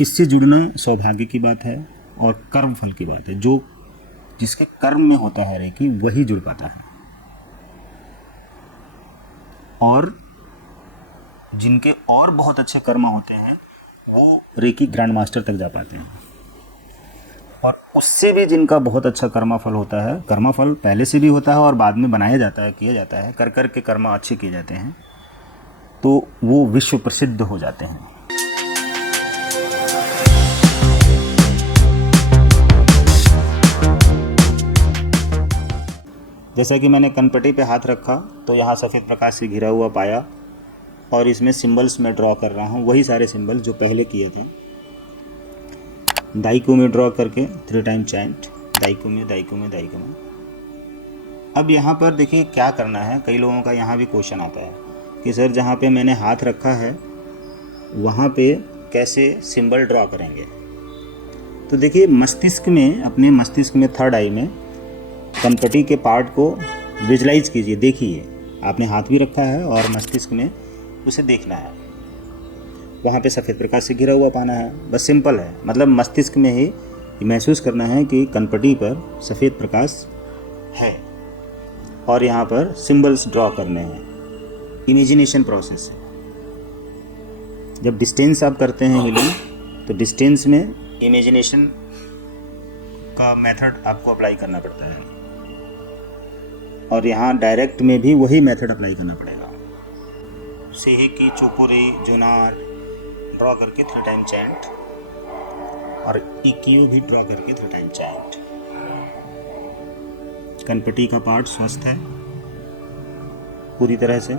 इससे जुड़ना सौभाग्य की बात है और कर्म फल की बात है। जो जिसके कर्म में होता है रेकी वही जुड़ पाता है, और जिनके और बहुत अच्छे कर्म होते हैं वो रेकी ग्रैंड मास्टर तक जा पाते हैं। और उससे भी जिनका बहुत अच्छा कर्मा फल होता है, कर्मा फल पहले से भी होता है और बाद में बनाया जाता है, किया जाता है, कर कर के कर्मा अच्छे किए जाते हैं, तो वो विश्व प्रसिद्ध हो जाते हैं। जैसा कि मैंने कनपटी पे हाथ रखा तो यहाँ सफ़ेद प्रकाश से घिरा हुआ पाया, और इसमें सिंबल्स मैं ड्रॉ कर रहा हूँ, वही सारे सिंबल जो पहले किए थे। दाइको में ड्रॉ करके 3 टाइम चैंट, दाइको में, दाइको में, दाइको में। अब यहाँ पर देखिए क्या करना है। कई लोगों का यहाँ भी क्वेश्चन आता है कि सर जहाँ पे मैंने हाथ रखा है वहाँ पे कैसे सिंबल ड्रॉ करेंगे। तो देखिए मस्तिष्क में, अपने मस्तिष्क में थर्ड आई में कनपटी के पार्ट को विजुलाइज कीजिए। देखिए आपने हाथ भी रखा है और मस्तिष्क में उसे देखना है, वहाँ पे सफ़ेद प्रकाश से घिरा हुआ पाना है। बस सिंपल है, मतलब मस्तिष्क में ही महसूस करना है कि कनपटी पर सफ़ेद प्रकाश है और यहाँ पर सिंबल्स ड्रॉ करने हैं। इमेजिनेशन प्रोसेस है। जब डिस्टेंस आप करते हैं हीलिंग तो डिस्टेंस में इमेजिनेशन का मेथड आपको अप्लाई करना पड़ता है, और यहाँ डायरेक्ट में भी वही मेथड अप्लाई करना पड़ेगा। सेहे की चोपुरे जोनार ड्रॉ करके 3 टाइम चैंट, और इक्यू भी ड्रॉ करके 3 टाइम चैंट। कनपटी का पार्ट स्वस्थ है पूरी तरह से,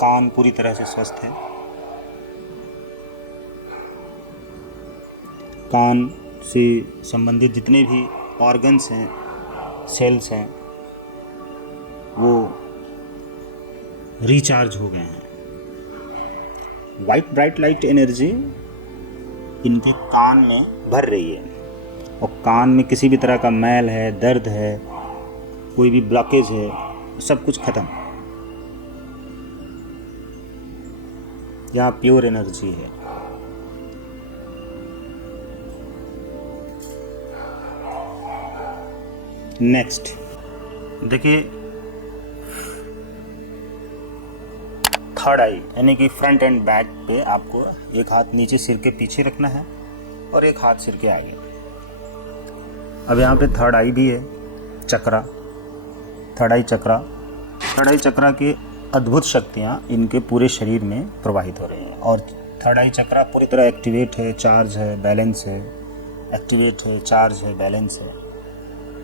कान पूरी तरह से स्वस्थ है, कान से संबंधित जितने भी ऑर्गन्स हैं, सेल्स हैं, वो रिचार्ज हो गए हैं। वाइट ब्राइट लाइट एनर्जी इनके कान में भर रही है, और कान में किसी भी तरह का मैल है, दर्द है, कोई भी ब्लॉकेज है, सब कुछ खत्म। यहाँ प्योर एनर्जी है। नेक्स्ट देखिए थर्ड आई यानी कि फ्रंट एंड बैक पे आपको एक हाथ नीचे सिर के पीछे रखना है और एक हाथ सिर के आगे। अब यहाँ पे थर्ड आई भी है, चक्रा, थर्ड आई चक्रा। थर्ड आई चक्रा की अद्भुत शक्तियाँ इनके पूरे शरीर में प्रवाहित हो रही हैं, और थर्ड आई चक्रा पूरी तरह एक्टिवेट है, चार्ज है, बैलेंस है, एक्टिवेट है, चार्ज है, बैलेंस है,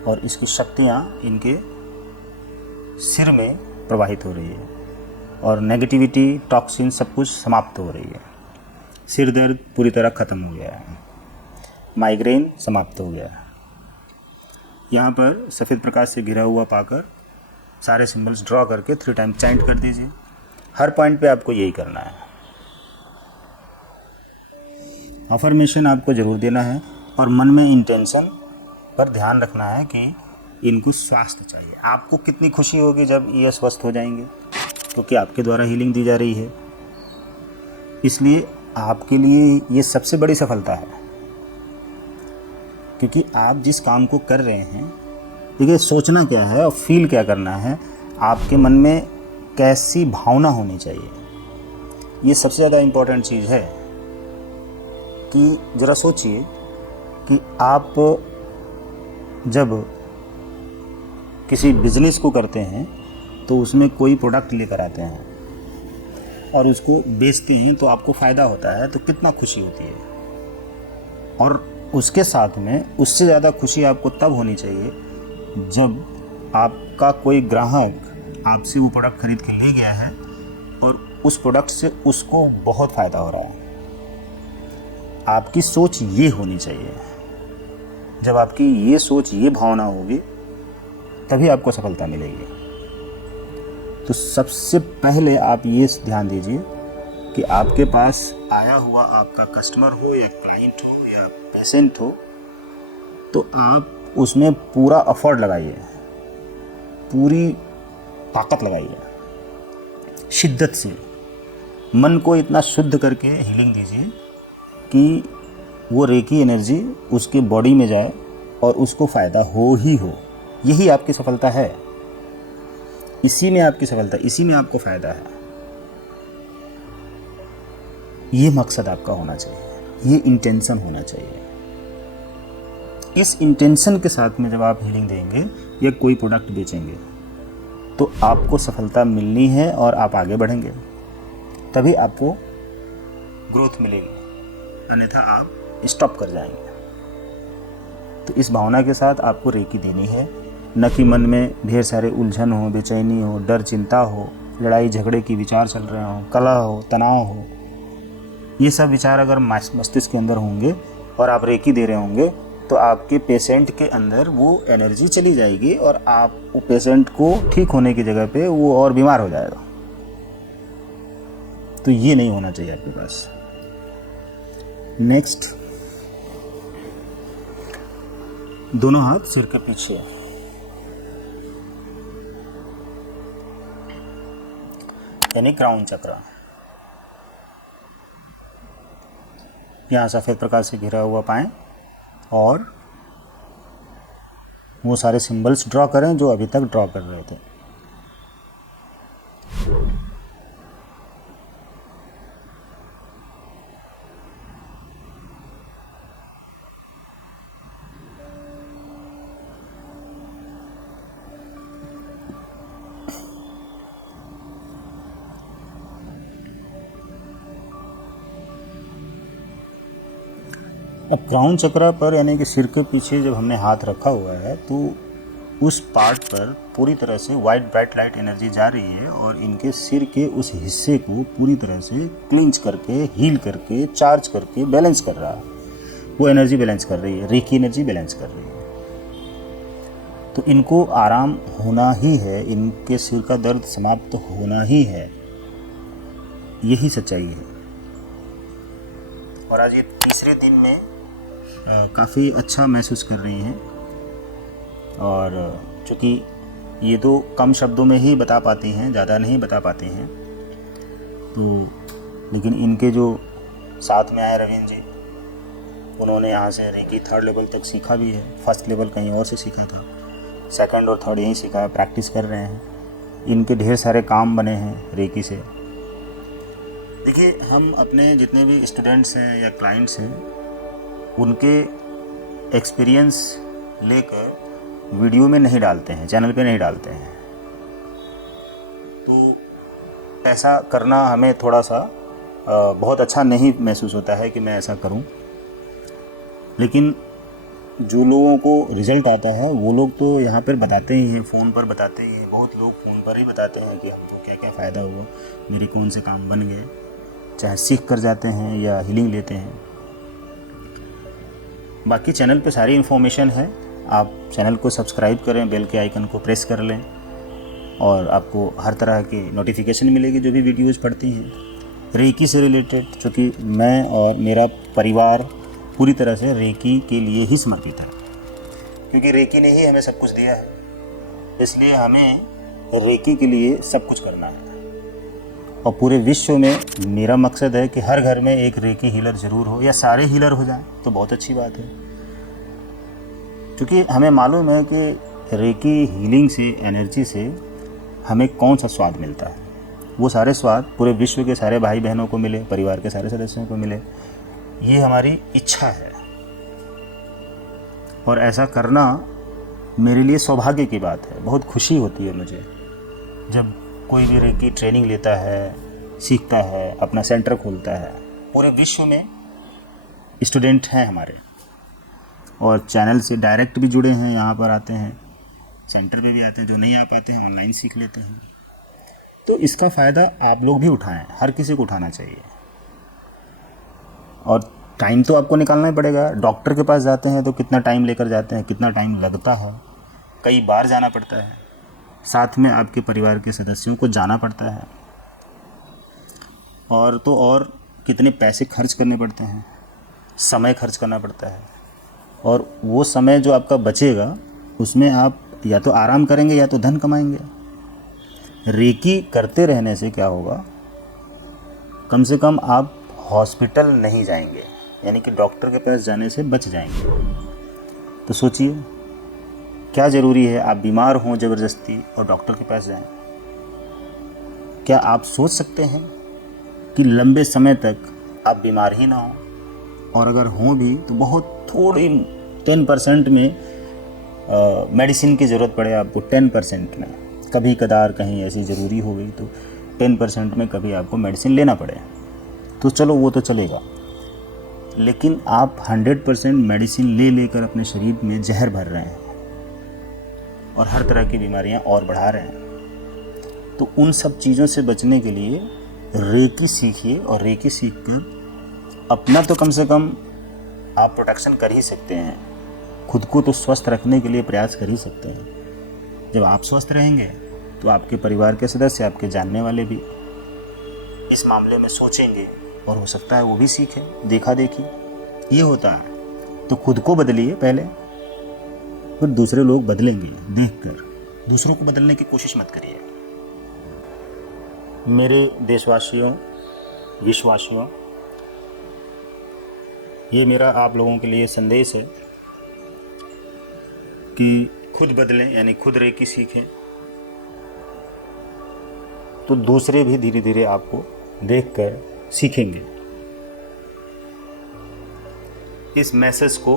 और इसकी शक्तियाँ इनके सिर में प्रवाहित हो रही है, और नेगेटिविटी, टॉक्सिन सब कुछ समाप्त हो रही है। सिर दर्द पूरी तरह ख़त्म हो गया है, माइग्रेन समाप्त हो गया है। यहाँ पर सफ़ेद प्रकाश से घिरा हुआ पाकर सारे सिंबल्स ड्रॉ करके 3 टाइम चैंट कर दीजिए। हर पॉइंट पे आपको यही करना है। अफर्मेशन आपको ज़रूर देना है, और मन में इंटेंशन पर ध्यान रखना है कि इनको स्वास्थ्य चाहिए। आपको कितनी खुशी होगी जब ये स्वस्थ हो जाएंगे, क्योंकि आपके द्वारा हीलिंग दी जा रही है, इसलिए आपके लिए ये सबसे बड़ी सफलता है। क्योंकि आप जिस काम को कर रहे हैं, देखिए सोचना क्या है और फील क्या करना है, आपके मन में कैसी भावना होनी चाहिए, ये सबसे ज़्यादा इम्पोर्टेंट चीज़ है। कि ज़रा सोचिए कि आप जब किसी बिजनेस को करते हैं तो उसमें कोई प्रोडक्ट लेकर आते हैं और उसको बेचते हैं तो आपको फ़ायदा होता है, तो कितना खुशी होती है। और उसके साथ में उससे ज़्यादा खुशी आपको तब होनी चाहिए जब आपका कोई ग्राहक आपसे वो प्रोडक्ट खरीद के ले गया है और उस प्रोडक्ट से उसको बहुत फ़ायदा हो रहा है। आपकी सोच ये होनी चाहिए। जब आपकी ये सोच, ये भावना होगी, तभी आपको सफलता मिलेगी। तो सबसे पहले आप ये ध्यान दीजिए कि आपके पास आया हुआ आपका कस्टमर हो या क्लाइंट हो या पेशेंट हो, तो आप उसमें पूरा एफर्ट लगाइए, पूरी ताकत लगाइए, शिद्दत से, मन को इतना शुद्ध करके हीलिंग दीजिए कि वो रेकी एनर्जी उसके बॉडी में जाए और उसको फ़ायदा हो ही हो। यही आपकी सफलता है, इसी में आपकी सफलता, इसी में आपको फ़ायदा है। ये मकसद आपका होना चाहिए, ये इंटेंशन होना चाहिए। इस इंटेंशन के साथ में जब आप हीलिंग देंगे या कोई प्रोडक्ट बेचेंगे तो आपको सफलता मिलनी है और आप आगे बढ़ेंगे, तभी आपको ग्रोथ मिलेगी, अन्यथा आप स्टॉप कर जाएंगे। तो इस भावना के साथ आपको रेकी देनी है, न कि मन में ढेर सारे उलझन हो, बेचैनी हो, डर चिंता हो, लड़ाई झगड़े की विचार चल रहे हो, कलह हो, तनाव हो। ये सब विचार अगर मस्तिष्क के अंदर होंगे और आप रेकी दे रहे होंगे तो आपके पेशेंट के अंदर वो एनर्जी चली जाएगी और आप वो पेशेंट को ठीक होने की जगह पे वो और बीमार हो जाएगा। तो ये नहीं होना चाहिए आपके पास। नेक्स्ट, दोनों हाथ सिर के पीछे, यानी क्राउन चक्र। यहाँ सफ़ेद प्रकाश से घिरा हुआ पाएं और वो सारे सिंबल्स ड्रॉ करें जो अभी तक ड्रॉ कर रहे थे। अब क्राउन चक्र पर यानी कि सिर के पीछे जब हमने हाथ रखा हुआ है तो उस पार्ट पर पूरी तरह से वाइट ब्राइट लाइट एनर्जी जा रही है और इनके सिर के उस हिस्से को पूरी तरह से क्लिंच करके, हील करके, चार्ज करके बैलेंस कर रहा है। वो एनर्जी बैलेंस कर रही है, रेकी एनर्जी बैलेंस कर रही है। तो इनको आराम होना ही है, इनके सिर का दर्द समाप्त होना ही है, यही सच्चाई है। और आज ये तीसरे दिन में काफ़ी अच्छा महसूस कर रही हैं और चूँकि ये तो कम शब्दों में ही बता पाती हैं, ज़्यादा नहीं बता पाती हैं, तो लेकिन इनके जो साथ में आए रवीन जी, उन्होंने यहाँ से रेकी 3rd लेवल तक सीखा भी है। 1st लेवल कहीं और से सीखा था, 2nd और 3rd यहीं सीखा है, प्रैक्टिस कर रहे हैं। इनके ढेर सारे काम बने हैं रेकी से। देखिए, हम अपने जितने भी स्टूडेंट्स हैं या क्लाइंट्स हैं उनके एक्सपीरियंस लेकर वीडियो में नहीं डालते हैं, चैनल पे नहीं डालते हैं। तो ऐसा करना हमें थोड़ा सा बहुत अच्छा नहीं महसूस होता है कि मैं ऐसा करूं। लेकिन जो लोगों को रिज़ल्ट आता है वो लोग तो यहाँ पर बताते ही हैं, फ़ोन पर बताते ही हैं। बहुत लोग फ़ोन पर ही बताते हैं कि हमको क्या क्या फ़ायदा हुआ, मेरे कौन से काम बन गए, चाहे सीख कर जाते हैं या हीलिंग लेते हैं। बाकी चैनल पे सारी इन्फॉर्मेशन है, आप चैनल को सब्सक्राइब करें, बेल के आइकन को प्रेस कर लें और आपको हर तरह की नोटिफिकेशन मिलेगी जो भी वीडियोज़ पड़ती हैं रेकी से रिलेटेड। चूँकि मैं और मेरा परिवार पूरी तरह से रेकी के लिए ही समर्पित है, क्योंकि रेकी ने ही हमें सब कुछ दिया है, इसलिए हमें रेकी के लिए सब कुछ करना है। और पूरे विश्व में मेरा मकसद है कि हर घर में एक रेकी हीलर ज़रूर हो या सारे हीलर हो जाएं तो बहुत अच्छी बात है। क्योंकि हमें मालूम है कि रेकी हीलिंग से, एनर्जी से हमें कौन सा स्वाद मिलता है। वो सारे स्वाद पूरे विश्व के सारे भाई बहनों को मिले, परिवार के सारे सदस्यों को मिले, ये हमारी इच्छा है। और ऐसा करना मेरे लिए सौभाग्य की बात है। बहुत खुशी होती है मुझे जब कोई भी रेकी ट्रेनिंग लेता है, सीखता है, अपना सेंटर खोलता है। पूरे विश्व में स्टूडेंट हैं हमारे और चैनल से डायरेक्ट भी जुड़े हैं, यहाँ पर आते हैं, सेंटर पे भी आते हैं, जो नहीं आ पाते हैं ऑनलाइन सीख लेते हैं। तो इसका फ़ायदा आप लोग भी उठाएं, हर किसी को उठाना चाहिए। और टाइम तो आपको निकालना ही पड़ेगा। डॉक्टर के पास जाते हैं तो कितना टाइम लेकर जाते हैं, कितना टाइम लगता है, कई बार जाना पड़ता है। साथ में आपके परिवार के सदस्यों को जाना पड़ता है और तो और कितने पैसे खर्च करने पड़ते हैं, समय खर्च करना पड़ता है। और वो समय जो आपका बचेगा उसमें आप या तो आराम करेंगे या तो धन कमाएंगे। रेकी करते रहने से क्या होगा कम से कम आप हॉस्पिटल नहीं जाएंगे, यानी कि डॉक्टर के पास जाने से बच जाएंगे। तो सोचिए क्या ज़रूरी है आप बीमार हों ज़बरदस्ती और डॉक्टर के पास जाएं? क्या आप सोच सकते हैं कि लंबे समय तक आप बीमार ही ना हों, और अगर हों भी तो बहुत थोड़ी 10% में मेडिसिन की ज़रूरत पड़े आपको, 10% में, कभी कदार कहीं ऐसी ज़रूरी हो गई तो 10% में कभी आपको मेडिसिन लेना पड़े तो चलो वो तो चलेगा, लेकिन आप 100% मेडिसिन ले लेकर अपने शरीर में जहर भर रहे हैं और हर तरह की बीमारियां और बढ़ा रहे हैं। तो उन सब चीज़ों से बचने के लिए रेकी सीखिए, और रेकी सीखकर अपना तो कम से कम आप प्रोटेक्शन कर ही सकते हैं, खुद को तो स्वस्थ रखने के लिए प्रयास कर ही सकते हैं। जब आप स्वस्थ रहेंगे तो आपके परिवार के सदस्य, आपके जानने वाले भी इस मामले में सोचेंगे और हो सकता है वो भी सीखें, देखा देखी ये होता है। तो खुद को बदलिए पहले, फिर दूसरे लोग बदलेंगे देखकर। दूसरों को बदलने की कोशिश मत करिए। मेरे देशवासियों, विश्ववासियों, ये मेरा आप लोगों के लिए संदेश है कि खुद बदलें, यानी खुद रेकी सीखें, तो दूसरे भी धीरे धीरे आपको देखकर सीखेंगे। इस मैसेज को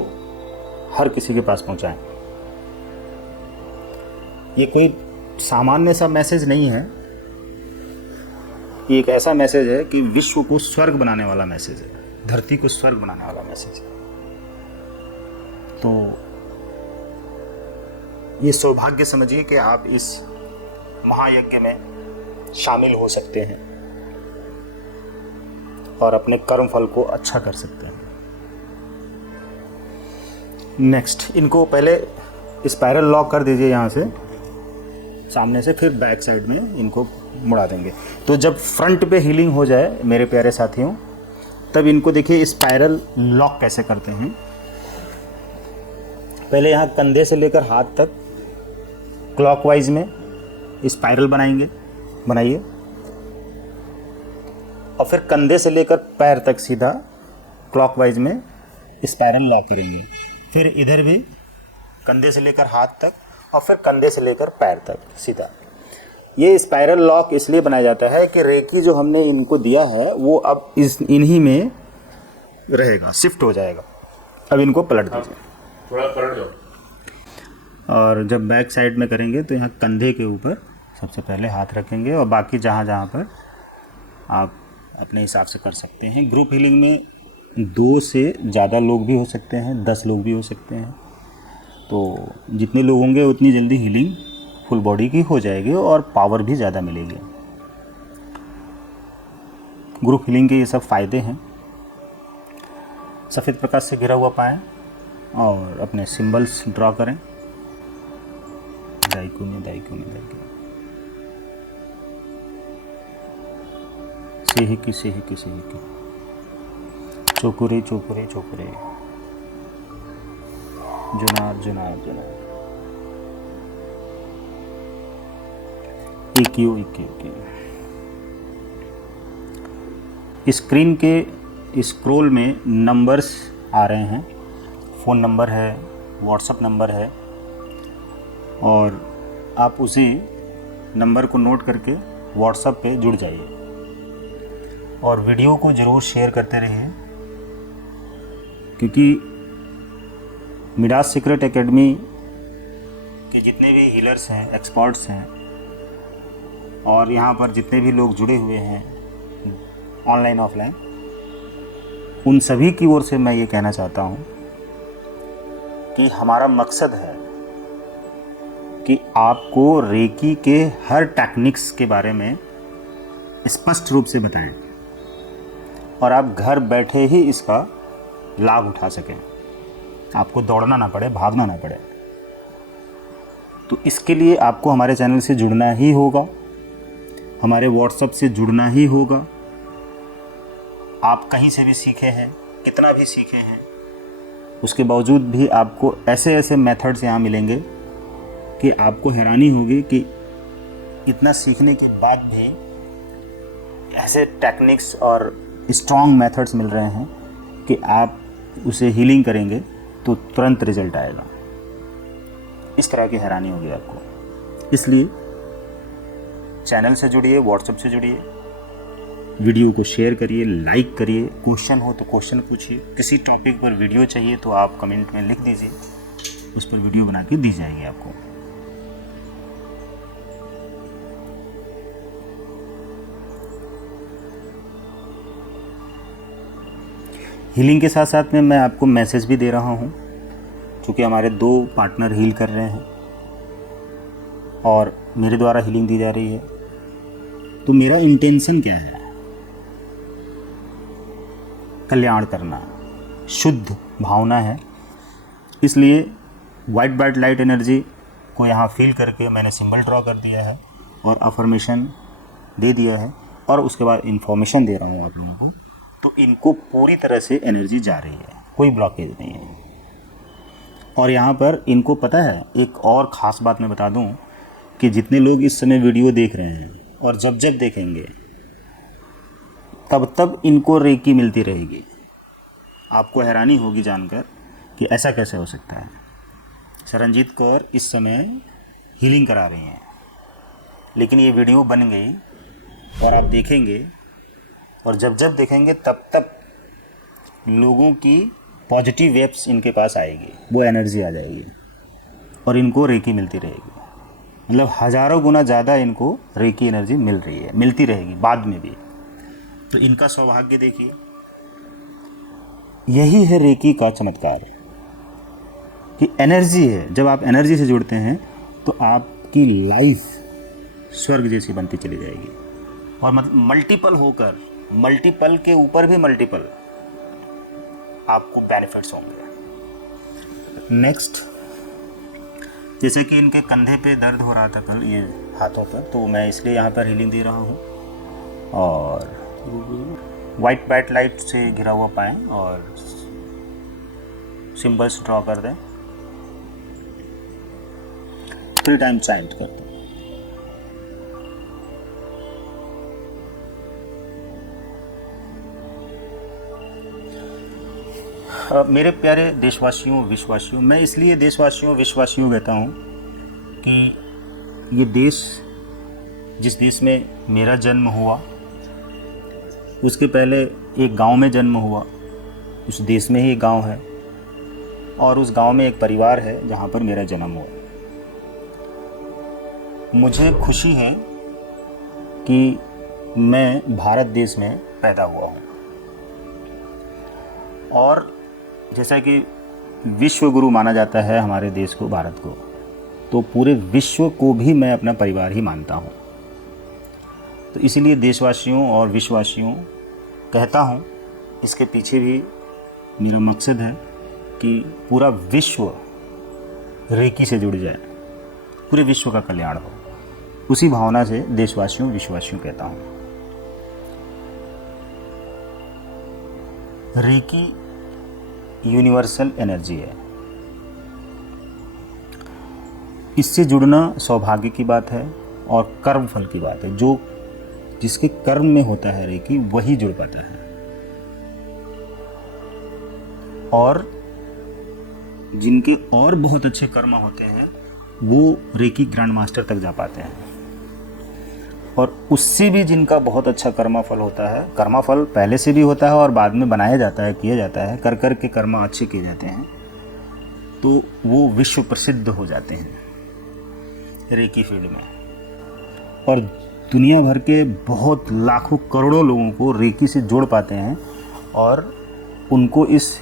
हर किसी के पास पहुंचाएं। ये कोई सामान्य सा मैसेज नहीं है, ये एक ऐसा मैसेज है कि विश्व को स्वर्ग बनाने वाला मैसेज है, धरती को स्वर्ग बनाने वाला मैसेज है। तो ये सौभाग्य समझिए कि आप इस महायज्ञ में शामिल हो सकते हैं और अपने कर्म फल को अच्छा कर सकते हैं। नेक्स्ट, इनको पहले स्पाइरल लॉक कर दीजिए यहाँ से सामने से, फिर बैक साइड में इनको मुड़ा देंगे। तो जब फ्रंट पे हीलिंग हो जाए मेरे प्यारे साथियों, तब इनको देखिए स्पाइरल लॉक कैसे करते हैं। पहले यहाँ कंधे से लेकर हाथ तक क्लॉकवाइज में स्पाइरल बनाइए, और फिर कंधे से लेकर पैर तक सीधा क्लॉकवाइज में स्पाइरल लॉक करेंगे। फिर इधर भी कंधे से लेकर हाथ तक, और फिर कंधे से लेकर पैर तक सीधा। ये स्पाइरल लॉक इसलिए बनाया जाता है कि रेकी जो हमने इनको दिया है वो अब इन्हीं में रहेगा, शिफ्ट हो जाएगा। अब इनको पलट दीजिए, थोड़ा पलट दो। और जब बैक साइड में करेंगे तो यहाँ कंधे के ऊपर सबसे पहले हाथ रखेंगे, और बाकी जहाँ जहाँ पर आप अपने हिसाब से कर सकते हैं। ग्रुप हीलिंग में 2 से ज़्यादा लोग भी हो सकते हैं, 10 लोग भी हो सकते हैं। तो जितने लोग होंगे उतनी जल्दी हीलिंग फुल बॉडी की हो जाएगी और पावर भी ज़्यादा मिलेगी। ग्रुप हीलिंग के ये सब फ़ायदे हैं। सफ़ेद प्रकाश से घिरा हुआ पाएं और अपने सिंबल्स ड्रॉ करें। दाइको में सेहिकी चोकुरे जुनार इक्यू। स्क्रीन के स्क्रॉल में नंबर्स आ रहे हैं, फ़ोन नंबर है, व्हाट्सएप नंबर है, और आप उसी नंबर को नोट करके व्हाट्सएप पे जुड़ जाइए। और वीडियो को ज़रूर शेयर करते रहिए, क्योंकि मिडास सीक्रेट एकेडमी के जितने भी हीलर्स हैं, एक्सपर्ट्स हैं, और यहाँ पर जितने भी लोग जुड़े हुए हैं ऑनलाइन ऑफलाइन, उन सभी की ओर से मैं ये कहना चाहता हूँ कि हमारा मकसद है कि आपको रेकी के हर टेक्निक्स के बारे में स्पष्ट रूप से बताएं और आप घर बैठे ही इसका लाभ उठा सकें, आपको दौड़ना ना पड़े, भागना ना पड़े। तो इसके लिए आपको हमारे चैनल से जुड़ना ही होगा, हमारे व्हाट्सएप से जुड़ना ही होगा। आप कहीं से भी सीखे हैं, कितना भी सीखे हैं, उसके बावजूद भी आपको ऐसे ऐसे मेथड्स यहाँ मिलेंगे कि आपको हैरानी होगी कि इतना सीखने के बाद भी ऐसे टेक्निक्स और स्ट्रॉन्ग मेथड्स मिल रहे हैं कि आप उसे हीलिंग करेंगे तो तुरंत रिजल्ट आएगा। इस तरह की हैरानी होगी आपको। इसलिए चैनल से जुड़िए, व्हाट्सएप से जुड़िए, वीडियो को शेयर करिए, लाइक करिए। क्वेश्चन हो तो क्वेश्चन पूछिए। किसी टॉपिक पर वीडियो चाहिए तो आप कमेंट में लिख दीजिए, उस पर वीडियो बना के दी जाएगी आपको। हीलिंग के साथ साथ में मैं आपको मैसेज भी दे रहा हूँ, क्योंकि हमारे 2 पार्टनर हील कर रहे हैं और मेरे द्वारा हीलिंग दी जा रही है। तो मेरा इंटेंशन क्या है? कल्याण करना, शुद्ध भावना है। इसलिए वाइट ब्राइट लाइट एनर्जी को यहाँ फील करके मैंने सिंबल ड्रॉ कर दिया है और अफर्मेशन दे दिया है, और उसके बाद इन्फॉर्मेशन दे रहा हूँ आप लोगों को। तो इनको पूरी तरह से एनर्जी जा रही है, कोई ब्लॉकेज नहीं है। और यहाँ पर इनको पता है, एक और ख़ास बात मैं बता दूँ कि जितने लोग इस समय वीडियो देख रहे हैं और जब जब देखेंगे तब तब इनको रेकी मिलती रहेगी। आपको हैरानी होगी जानकर कि ऐसा कैसे हो सकता है। सरनजीत कौर इस समय हीलिंग करा रही हैं, लेकिन ये वीडियो बन गई और आप देखेंगे, और जब जब देखेंगे तब तब लोगों की पॉजिटिव वेव्स इनके पास आएगी, वो एनर्जी आ जाएगी और इनको रेकी मिलती रहेगी। मतलब हज़ारों गुना ज़्यादा इनको रेकी एनर्जी मिल रही है, मिलती रहेगी बाद में भी। तो इनका सौभाग्य देखिए, यही है रेकी का चमत्कार कि एनर्जी है। जब आप एनर्जी से जुड़ते हैं तो आपकी लाइफ स्वर्ग जैसी बनती चली जाएगी, और मल्टीपल होकर, मल्टीपल के ऊपर भी मल्टीपल आपको बेनिफिट्स होंगे। नेक्स्ट, जैसे कि इनके कंधे पे दर्द हो रहा था कल, ये हाथों पर, तो मैं इसलिए यहाँ पर हीलिंग दे रहा हूँ। और वाइट ब्राइट लाइट से घिरा हुआ पाएँ और सिंबल्स ड्रॉ कर दें। 3 टाइम चैंट कर दें। मेरे प्यारे देशवासियों, विश्ववासियों, मैं इसलिए देशवासियों विश्ववासियों कहता हूँ कि ये देश, जिस देश में मेरा जन्म हुआ, उसके पहले एक गांव में जन्म हुआ, उस देश में ही एक गांव है, और उस गांव में एक परिवार है जहाँ पर मेरा जन्म हुआ। मुझे खुशी है कि मैं भारत देश में पैदा हुआ हूँ, और जैसा कि विश्व गुरु माना जाता है हमारे देश को, भारत को, तो पूरे विश्व को भी मैं अपना परिवार ही मानता हूँ। तो इसीलिए देशवासियों और विश्ववासियों कहता हूँ, इसके पीछे भी मेरा मकसद है कि पूरा विश्व रेकी से जुड़ जाए, पूरे विश्व का कल्याण हो। उसी भावना से देशवासियों विश्ववासियों कहता हूँ। रेकी यूनिवर्सल एनर्जी है, इससे जुड़ना सौभाग्य की बात है और कर्म फल की बात है। जो जिसके कर्म में होता है रेकी, वही जुड़ पाता है, और जिनके और बहुत अच्छे कर्म होते हैं वो रेकी ग्रैंड मास्टर तक जा पाते हैं, और उससे भी जिनका बहुत अच्छा कर्मा फल होता है, कर्मा फल पहले से भी होता है और बाद में बनाया जाता है, किया जाता है, कर कर के कर्मा अच्छे किए जाते हैं, तो वो विश्व प्रसिद्ध हो जाते हैं रेकी फील्ड में। और दुनिया भर के बहुत लाखों करोड़ों लोगों को रेकी से जोड़ पाते हैं और उनको इस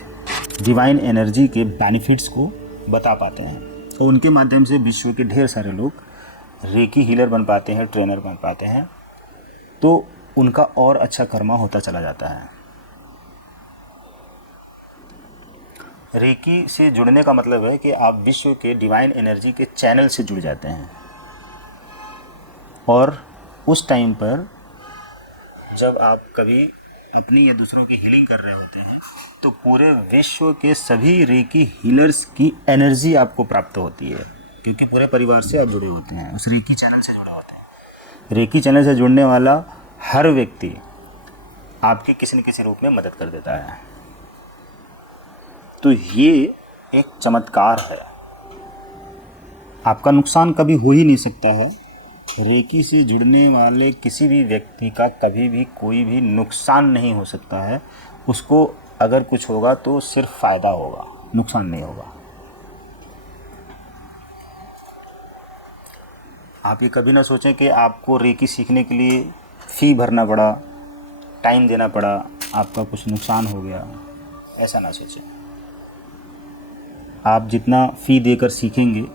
डिवाइन एनर्जी के बेनिफिट्स को बता पाते हैं, और उनके माध्यम से विश्व के ढेर सारे लोग रेकी हीलर बन पाते हैं, ट्रेनर बन पाते हैं, तो उनका और अच्छा कर्मा होता चला जाता है। रेकी से जुड़ने का मतलब है कि आप विश्व के डिवाइन एनर्जी के चैनल से जुड़ जाते हैं, और उस टाइम पर जब आप कभी अपनी या दूसरों की हीलिंग कर रहे होते हैं तो पूरे विश्व के सभी रेकी हीलर्स की एनर्जी आपको प्राप्त होती है, क्योंकि पूरे परिवार से आप जुड़े होते हैं, उस रेकी चैनल से जुड़े होते हैं। रेकी चैनल से जुड़ने वाला हर व्यक्ति आपके किसी न किसी रूप में मदद कर देता है। तो ये एक चमत्कार है, आपका नुकसान कभी हो ही नहीं सकता है। रेकी से जुड़ने वाले किसी भी व्यक्ति का कभी भी कोई भी नुकसान नहीं हो सकता है। उसको अगर कुछ होगा तो सिर्फ फ़ायदा होगा, नुकसान नहीं होगा। आप ये कभी ना सोचें कि आपको रेकी सीखने के लिए फ़ी भरना पड़ा, टाइम देना पड़ा, आपका कुछ नुकसान हो गया, ऐसा ना सोचें। आप जितना फ़ी देकर सीखेंगे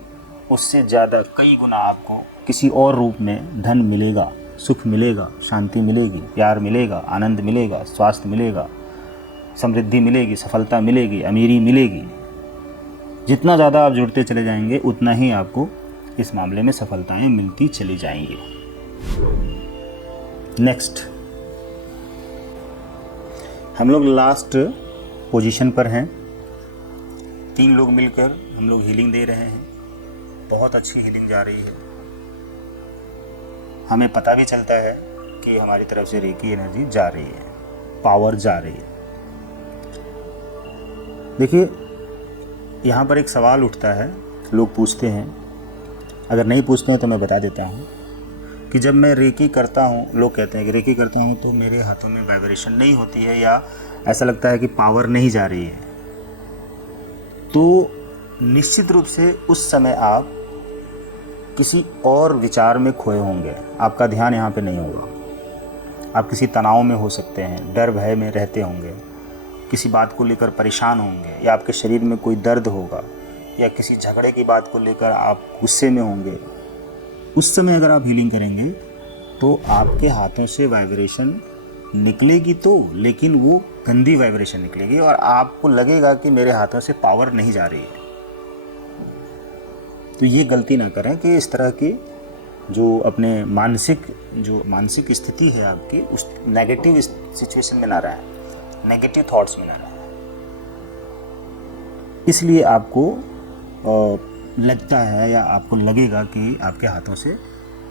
उससे ज़्यादा कई गुना आपको किसी और रूप में धन मिलेगा, सुख मिलेगा, शांति मिलेगी, प्यार मिलेगा, आनंद मिलेगा, स्वास्थ्य मिलेगा, समृद्धि मिलेगी, सफलता मिलेगी, अमीरी मिलेगी। जितना ज़्यादा आप जुड़ते चले जाएंगे उतना ही आपको इस मामले में सफलताएं मिलती चली जाएंगी। नेक्स्ट, हम लोग लास्ट पोजीशन पर हैं। 3 लोग मिलकर हम लोग हीलिंग दे रहे हैं। बहुत अच्छी हीलिंग जा रही है। हमें पता भी चलता है कि हमारी तरफ से रेकी एनर्जी जा रही है, पावर जा रही है। देखिए, यहाँ पर एक सवाल उठता है, लोग पूछते हैं, अगर नहीं पूछते हैं तो मैं बता देता हूँ कि जब मैं रेकी करता हूँ, लोग कहते हैं कि रेकी करता हूँ तो मेरे हाथों में वाइब्रेशन नहीं होती है या ऐसा लगता है कि पावर नहीं जा रही है। तो निश्चित रूप से उस समय आप किसी और विचार में खोए होंगे, आपका ध्यान यहाँ पे नहीं होगा। आप किसी तनाव में हो सकते हैं, डर भय में रहते होंगे, किसी बात को लेकर परेशान होंगे, या आपके शरीर में कोई दर्द होगा, या किसी झगड़े की बात को लेकर आप गुस्से में होंगे। उस समय अगर आप हीलिंग करेंगे तो आपके हाथों से वाइब्रेशन निकलेगी तो, लेकिन वो गंदी वाइब्रेशन निकलेगी और आपको लगेगा कि मेरे हाथों से पावर नहीं जा रही है। तो ये गलती ना करें कि इस तरह की जो अपने मानसिक स्थिति है आपकी, उस नेगेटिव सिचुएशन में ना रहें, नेगेटिव थॉट्स में ना रहें। इसलिए आपको लगता है या आपको लगेगा कि आपके हाथों से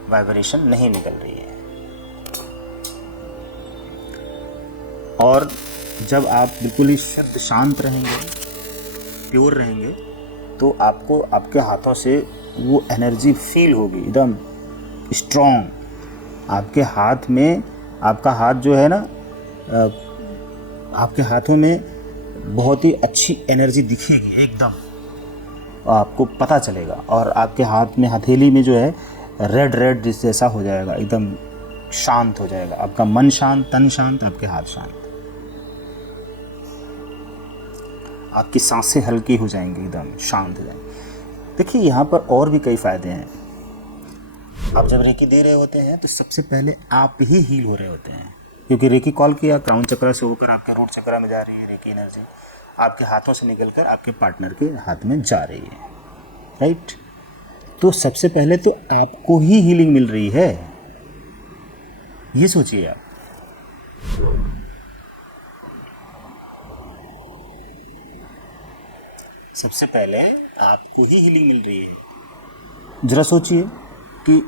वाइब्रेशन नहीं निकल रही है। और जब आप बिल्कुल ही शुद्ध शांत रहेंगे, प्योर रहेंगे, तो आपको आपके हाथों से वो एनर्जी फील होगी, एकदम स्ट्रॉन्ग। आपके हाथ में, आपका हाथ जो है ना, आपके हाथों में बहुत ही अच्छी एनर्जी दिखेगी एकदम, आपको पता चलेगा। और आपके हाथ में, हथेली में जो है रेड जैसा हो जाएगा, एकदम शांत हो जाएगा। आपका मन शांत, तन शांत, आपके हाथ शांत, आपकी सांसें हल्की हो जाएंगी, एकदम शांत हो जाएंगी। देखिए, यहाँ पर और भी कई फ़ायदे हैं। आप जब रेकी दे रहे होते हैं तो सबसे पहले आप ही हील हो रहे होते हैं, क्योंकि रेकी कॉल किया, क्राउन चक्र से होकर आपके रूट चक्र में जा रही है रेकी एनर्जी, आपके हाथों से निकलकर आपके पार्टनर के हाथ में जा रही है, राइट। तो सबसे पहले तो आपको ही हीलिंग मिल रही है, ये सोचिए आप। सबसे पहले आपको ही हीलिंग मिल रही है। ज़रा सोचिए कि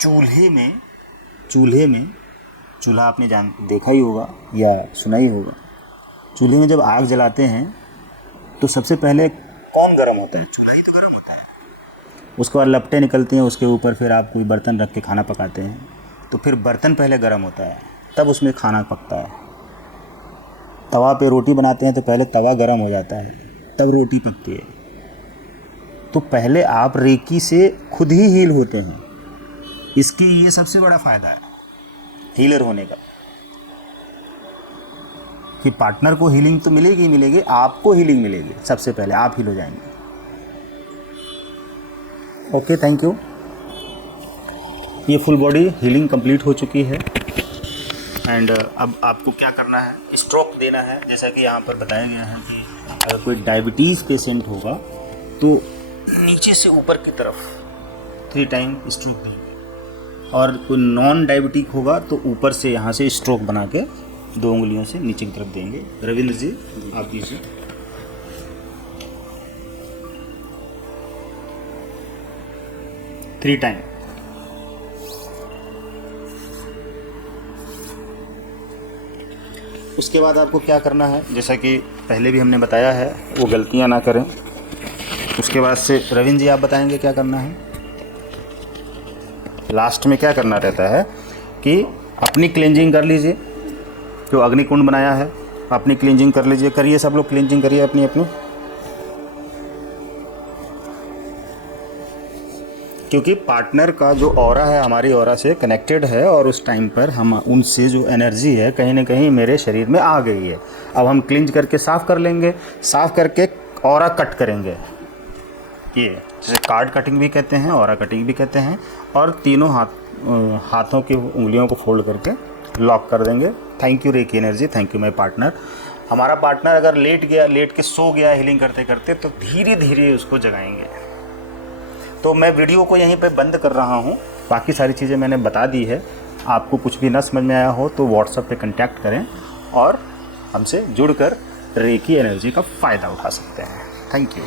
चूल्हे में चूल्हा आपने देखा ही होगा या सुना ही होगा। चूल्हे में जब आग जलाते हैं तो सबसे पहले कौन गर्म होता है? चूल्हा ही तो गर्म होता है। उसके बाद लपटें निकलती हैं उसके ऊपर, फिर आप कोई बर्तन रख के खाना पकाते हैं, तो फिर बर्तन पहले गर्म होता है, तब उसमें खाना पकता है। तवा पे रोटी बनाते हैं तो पहले तवा गर्म हो जाता है, तब रोटी पकती है। तो पहले आप रेकी से खुद ही हील होते हैं। इसकी ये सबसे बड़ा फ़ायदा है हीलर होने का, कि पार्टनर को हीलिंग तो मिलेगी ही मिलेगी, आपको हीलिंग मिलेगी। सबसे पहले आप हील हो जाएंगे। Okay, thank you. ये फुल बॉडी हीलिंग कंप्लीट हो चुकी है। एंड अब आपको क्या करना है, स्ट्रोक देना है। जैसा कि यहाँ पर बताया गया है कि अगर कोई डायबिटीज़ पेशेंट होगा तो नीचे से ऊपर की तरफ 3 टाइम स्ट्रोक दें, और कोई नॉन डायबिटिक होगा तो ऊपर से यहाँ से स्ट्रोक बना के 2 उंगलियों से नीचे की तरफ देंगे। रविंद्र जी, आप दीजिए। Three time. उसके बाद आपको क्या करना है, जैसा कि पहले भी हमने बताया है, वो गलतियां ना करें। उसके बाद से रविंद्र जी आप बताएंगे क्या करना है। लास्ट में क्या करना रहता है कि अपनी क्लींजिंग कर लीजिए, जो अग्निकुंड बनाया है अपनी क्लींजिंग कर लीजिए। करिए सब लोग क्लींजिंग करिए अपनी अपनी, क्योंकि पार्टनर का जो ऑरा है हमारी ऑरा से कनेक्टेड है और उस टाइम पर हम उनसे जो एनर्जी है कहीं ना कहीं मेरे शरीर में आ गई है। अब हम क्लींज करके साफ़ कर लेंगे, साफ़ करके ऑरा कट करेंगे। ये जैसे कार्ड कटिंग भी कहते हैं, ऑरा कटिंग भी कहते हैं। और तीनों हाथों की उंगलियों को फोल्ड करके लॉक कर देंगे। Thank you reiki energy, thank you my partner. हमारा पार्टनर अगर लेट के सो गया हीलिंग करते करते, तो धीरे धीरे उसको जगाएंगे। तो मैं वीडियो को यहीं पे बंद कर रहा हूँ, बाकी सारी चीज़ें मैंने बता दी है। आपको कुछ भी न समझ में आया हो तो व्हाट्सएप पे कांटेक्ट करें और हमसे जुड़कर रेकी एनर्जी का फ़ायदा उठा सकते हैं। Thank you.